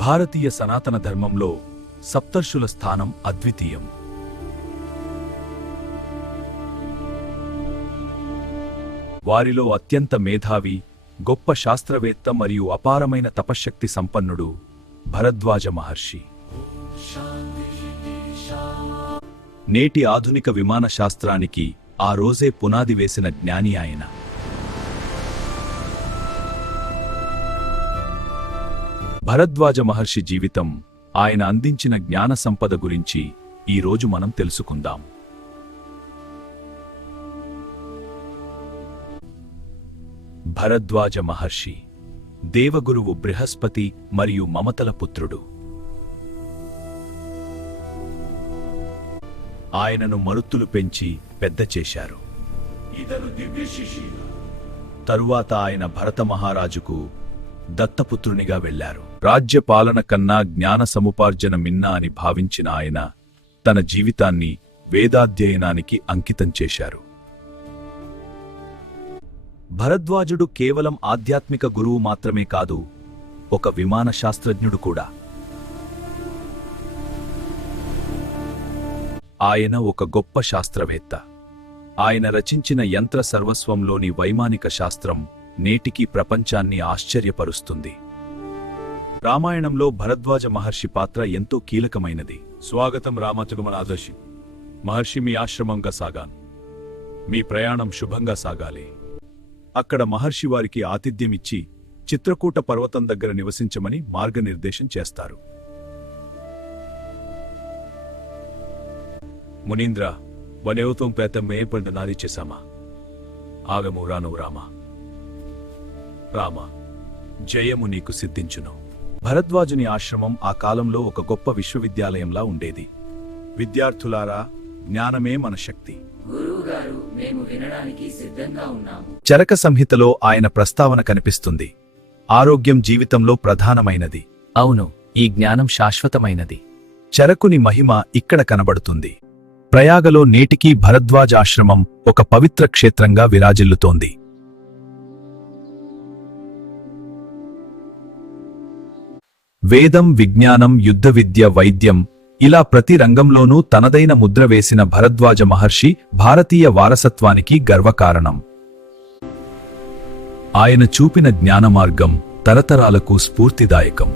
భారతీయ సనాతన ధర్మంలో సప్తర్షుల స్థానం అద్వితీయం. వారిలో అత్యంత మేధావి, గొప్ప శాస్త్రవేత్త మరియు అపారమైన తపశ్శక్తి సంపన్నుడు భరద్వాజ మహర్షి. నేటి ఆధునిక విమాన శాస్త్రానికి ఆ రోజే పునాది వేసిన జ్ఞాని ఆయన. భరద్వాజ మహర్షి జీవితం, ఆయన అందించిన జ్ఞాన సంపద గురించి ఈరోజు మనం తెలుసుకుందాం. భరద్వాజ మహర్షి దేవగురువు బృహస్పతి మరియు మమతల పుత్రుడు. ఆయనను మరుత్తులు పెంచి పెద్ద చేశారు. తరువాత ఆయన భరత మహారాజుకు దత్తపుత్రునిగా వెళ్లారు. రాజ్యపాలన కన్నా జ్ఞాన సముపార్జన మిన్నా అని భావించిన ఆయన తన జీవితాన్ని వేదాధ్యయనానికి అంకితం చేశారు. భరద్వాజుడు కేవలం ఆధ్యాత్మిక గురువు మాత్రమే కాదు, ఒక విమాన శాస్త్రజ్ఞుడు కూడా. ఆయన ఒక గొప్ప శాస్త్రవేత్త. ఆయన రచించిన యంత్ర సర్వస్వంలోని వైమానిక శాస్త్రం నేటికీ ప్రపంచాన్ని ఆశ్చర్యపరుస్తుంది. రామాయణంలో భరద్వాజ మహర్షి పాత్ర ఎంతో కీలకమైనది. స్వాగతం రామచగుమనాదర్శి మహర్షి, మీ ఆశ్రమంగా సాగాను. మీ ప్రయాణం శుభంగా సాగాలి. అక్కడ మహర్షి వారికి ఆతిథ్యమిచ్చి చిత్రకూట పర్వతం దగ్గర నివసించమని మార్గనిర్దేశం చేస్తారు. మునీంద్ర, వనేవతం పేత మేపండ నారీ చేశామా? ఆగము రాను రామా. రామ, జయము నీకు సిద్ధించును. భరద్వాజుని ఆశ్రమం ఆ కాలంలో ఒక గొప్ప విశ్వవిద్యాలయంలా ఉండేది. విద్యార్థులారా, జ్ఞానమే మన శక్తి. చరక సంహితలో ఆయన ప్రస్తావన కనిపిస్తుంది. ఆరోగ్యం జీవితంలో ప్రధానమైనది. అవును, ఈ జ్ఞానం శాశ్వతమైనది. చరకుని మహిమ ఇక్కడ కనబడుతుంది. ప్రయాగలో నేటికీ భరద్వాజ ఆశ్రమం ఒక పవిత్ర క్షేత్రంగా విరాజిల్లుతోంది. వేదం, విజ్ఞానం, యుద్ధ విద్య, వైద్యం, ఇలా ప్రతి రంగంలోనూ తనదైన ముద్ర వేసిన భరద్వాజ మహర్షి భారతీయ వారసత్వానికి గర్వకారణం. ఆయన చూపిన జ్ఞానమార్గం తరతరాలకు స్ఫూర్తిదాయకం.